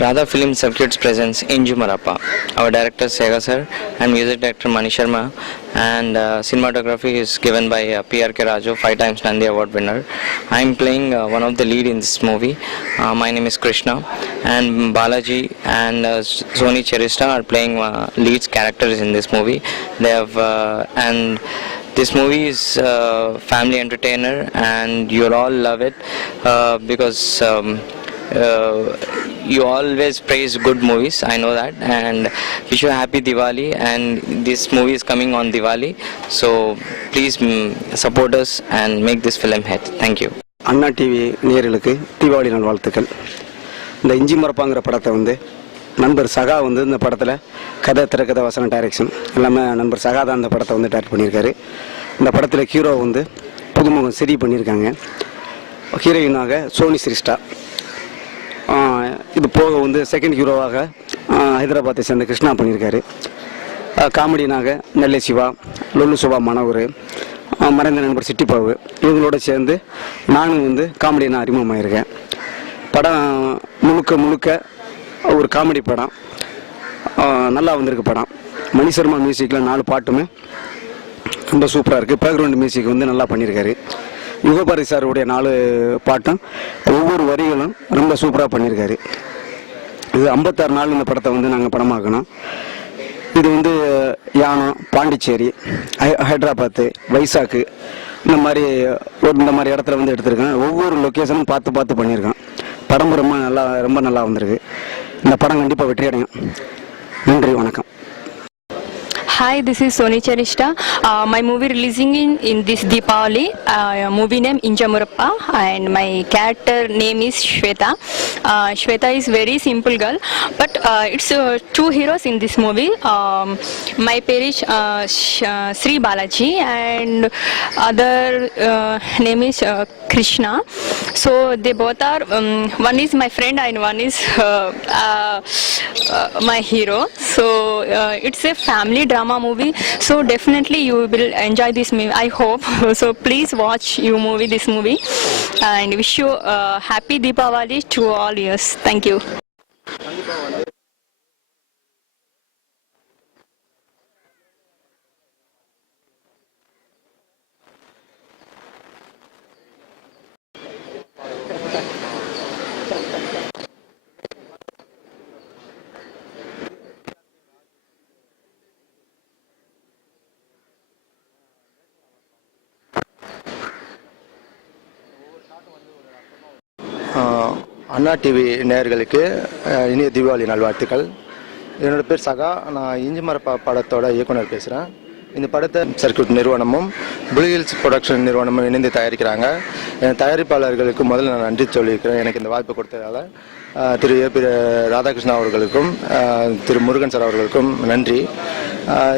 Radha Film Circuits presents Inju Marappa. Our director Sega sir and music director Mani Sharma, and cinematography is given by P.R.K. Raju, 5 times Nandi Award winner. I am playing one of the lead in this movie. My name is Krishna, and Balaji and Soni Cherista are playing lead characters in this movie. They have and this movie is family entertainer, and you'll all love it because you always praise good movies, I know that, and wish you a happy Diwali. And this movie is coming on Diwali, so please support us and make this film hit. Thank you. Anna TV நேயர்களுக்கு தீபாவளி நல்வாழ்த்துக்கள். இந்த இஞ்சி மரப்பாங்கிற படத்தை வந்து நண்பர் சகா வந்து இந்த படத்தில் கதை திரைக்கதை வசன டைரக்ஷன் எல்லாமே நண்பர் சகா தான் இந்த படத்தை வந்து டைரக்ட் பண்ணியிருக்காரு. இந்த படத்தில் ஹீரோ வந்து புதுமுகம் சரி பண்ணியிருக்காங்க. ஹீரோயினாக சோனி சிரிஸ்டா. இது போக வந்து செகண்ட் ஹீரோவாக ஹைதராபாத்தை சேர்ந்த கிருஷ்ணா பண்ணியிருக்காரு. காமெடினாக நெல்லை சிவா, லொல்லு சுபா மனோகர், மறைந்த நண்பர் சிட்டிப்பாவு, இவங்களோட சேர்ந்து நானும் வந்து காமெடியாக அறிமுகமாயிருக்கேன். படம் முழுக்க ஒரு காமெடி படம், நல்லா வந்திருக்கு படம். மணி சர்மா மியூசிக்கில் 4 பாட்டுமே ரொம்ப சூப்பராக இருக்குது. பேக்ரவுண்ட் மியூசிக் வந்து நல்லா பண்ணியிருக்காரு. யுகபாரதி சாருடைய 4 பாட்டும் ஒவ்வொரு வரிகளும் ரொம்ப சூப்பராக பண்ணியிருக்காரு. இது 56 நாள் இந்த படத்தை வந்து நாங்கள் படமாக்கணும். இது வந்து யானம், பாண்டிச்சேரி, ஹைதராபாத்து, வைசாக்கு இந்த மாதிரி இடத்துல வந்து எடுத்திருக்கேன். ஒவ்வொரு லொக்கேஷனும் பார்த்து பண்ணியிருக்கேன். படம் ரொம்ப நல்லா வந்திருக்கு. இந்த படம் கண்டிப்பாக வெற்றி அடையும். நன்றி, வணக்கம். Hi, this is Soni Cherista. My movie releasing in this Deepavali. Movie name Inju Marappa, and my character name is Shweta. Shweta is very simple girl, but it's 2 heroes in this movie. My parish Sri Balaji, and other name is Krishna. So they both are one is my friend and one is my hero. So it's a family drama movie, so definitely you will enjoy this movie, I hope. So please watch this movie, and wish you happy Deepavali to all years. Thank you. Anna TV நேயர்களுக்கு இனிய தீபாவளி நல்வாழ்த்துக்கள். என்னோடய பேர் சகா. நான் இஞ்சி மரப்பா படத்தோட இயக்குனர் பேசுகிறேன். இந்த படத்தை சர்க்யூட் நிறுவனமும் ப்ளூ ஹில்ஸ் ப்ரொடக்ஷன் நிறுவனமும் இணைந்து தயாரிக்கிறாங்க. என் தயாரிப்பாளர்களுக்கு முதல்ல நான் நன்றி சொல்லியிருக்கிறேன், எனக்கு இந்த வாய்ப்பு கொடுத்ததால். திரு ஏ. பி. ராதாகிருஷ்ணா அவர்களுக்கும் திரு முருகன் சார் அவர்களுக்கும் நன்றி.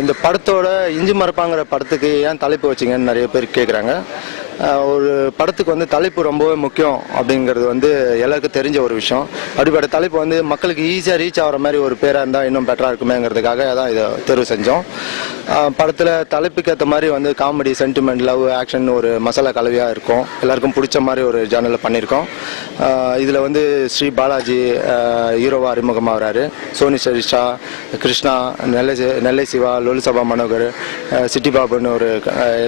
இந்த படத்தோட இஞ்சி மரப்பாங்கிற படத்துக்கு ஏன் தலைப்பு வச்சிங்கன்னு நிறைய பேர் கேட்குறாங்க. ஒரு படத்துக்கு வந்து தலைப்பு ரொம்பவே முக்கியம் அப்படிங்கிறது வந்து எல்லாருக்கும் தெரிஞ்ச ஒரு விஷயம். அப்படிப்பட்ட தலைப்பு வந்து மக்களுக்கு ஈஸியாக ரீச் ஆகிற மாதிரி ஒரு பேராக இருந்தால் இன்னும் பெட்டராக இருக்குமேங்கிறதுக்காக தான் இதை தேர்வு செஞ்சோம். படத்தில் தலைப்புக்கு ஏற்ற மாதிரி வந்து காமெடி, சென்டிமெண்ட், லவ், ஆக்ஷன் ஒரு மசாலா கலவையாக இருக்கும். எல்லாருக்கும் பிடிச்ச மாதிரி ஒரு ஜானலில் பண்ணியிருக்கோம். இதில் வந்து ஸ்ரீ பாலாஜி ஹீரோவாக அறிமுகமாகறாரு. சோனி சரிஷா, கிருஷ்ணா, நெல்லை சிவா, லொல்லு சபா மனோகர், சிட்டி பாபுன்னு ஒரு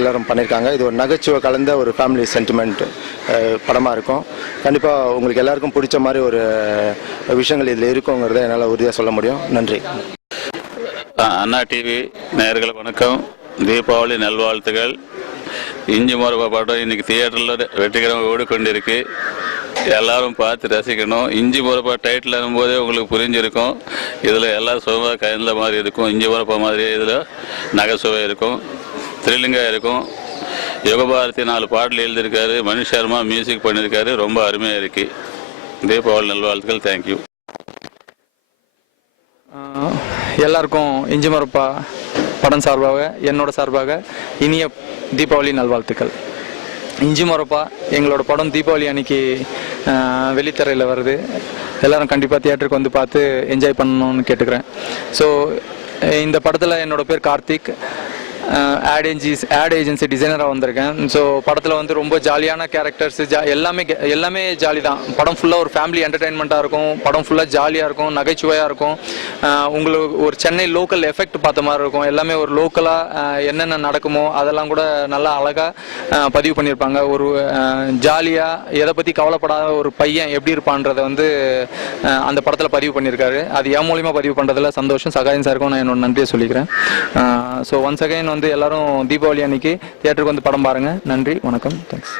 எல்லாரும் பண்ணியிருக்காங்க. இது ஒரு நகைச்சுவை கலந்த ஒரு ஃபேமிலி சென்டிமெண்ட் படமாக இருக்கும். கண்டிப்பாக உங்களுக்கு எல்லாருக்கும் பிடிச்ச மாதிரி ஒரு விஷயங்கள் இதில் இருக்குங்கிறத என்னால் உறுதியாக சொல்ல முடியும். நன்றி. அண்ணா டிவி நேயர்களுக்கு வணக்கம், தீபாவளி நல்வாழ்த்துகள். இஞ்சி மரப்பா படம் இன்னைக்கு தியேட்டரில் வெற்றிகரமாக ஓடிக்கொண்டிருக்கு. எல்லாரும் பார்த்து ரசிக்கணும். இஞ்சி மரப்பா டைட்டில் வரும்போதே உங்களுக்கு புரிஞ்சிருக்கும். இதில் எல்லாம் சுகமாக கலந்த மாதிரி இருக்கும். இஞ்சி மரப்பா மாதிரியே இதில் நகைச்சுவை இருக்கும், த்ரில்லிங்காக இருக்கும். யுகபாரதி 4 பாடல் எழுதியிருக்காரு. மணி சர்மா மியூசிக் பண்ணியிருக்காரு. ரொம்ப அருமையாக இருக்கு. தீபாவளி நல்வாழ்த்துக்கள். தேங்க்யூ. எல்லாருக்கும் இஞ்சி மரப்பா படம் சார்பாக, என்னோட சார்பாக இனிய தீபாவளி நல்வாழ்த்துக்கள். இஞ்சி மரப்பா எங்களோட படம் தீபாவளி அன்னைக்கு வெளித்தரையில் வருது. எல்லாரும் கண்டிப்பாக தியேட்டருக்கு வந்து பார்த்து என்ஜாய் பண்ணணும்னு கேட்டுக்கிறேன். ஸோ இந்த படத்தில் என்னோட பேர் கார்த்திக். ஆட் ஏஜென்சி டிசைனராக வந்திருக்கேன். ஸோ படத்தில் வந்து ரொம்ப ஜாலியான கேரக்டர்ஸ், எல்லாமே ஜாலி தான். படம் ஃபுல்லாக ஒரு ஃபேமிலி என்டர்டெயின்மெண்ட்டாக இருக்கும். படம் ஃபுல்லாக ஜாலியாக இருக்கும், நகைச்சுவையாக இருக்கும். உங்களுக்கு ஒரு சென்னை லோக்கல் எஃபெக்ட் பார்த்த மாதிரி இருக்கும். எல்லாமே ஒரு லோக்கலாக என்னென்ன நடக்குமோ அதெல்லாம் கூட நல்லா அழகாக பதிவு பண்ணியிருப்பாங்க. ஒரு ஜாலியாக எதை பற்றி கவலைப்படாத ஒரு பையன் எப்படி இருப்பான்றதை வந்து அந்த படத்தில் பதிவு பண்ணியிருக்காரு. அது என் மூலிமா பதிவு பண்ணுறதுல சந்தோஷம். சகாயம் சாருக்கும் நான் என்னோட நன்றியை சொல்லிக்கிறேன். ஸோ ஒன்ஸ் அகைன் வந்து எல்லாரும் தீபாவளி அன்னைக்கு தியேட்டருக்கு வந்து படம் பாருங்கள். நன்றி, வணக்கம், தேங்க்ஸ்.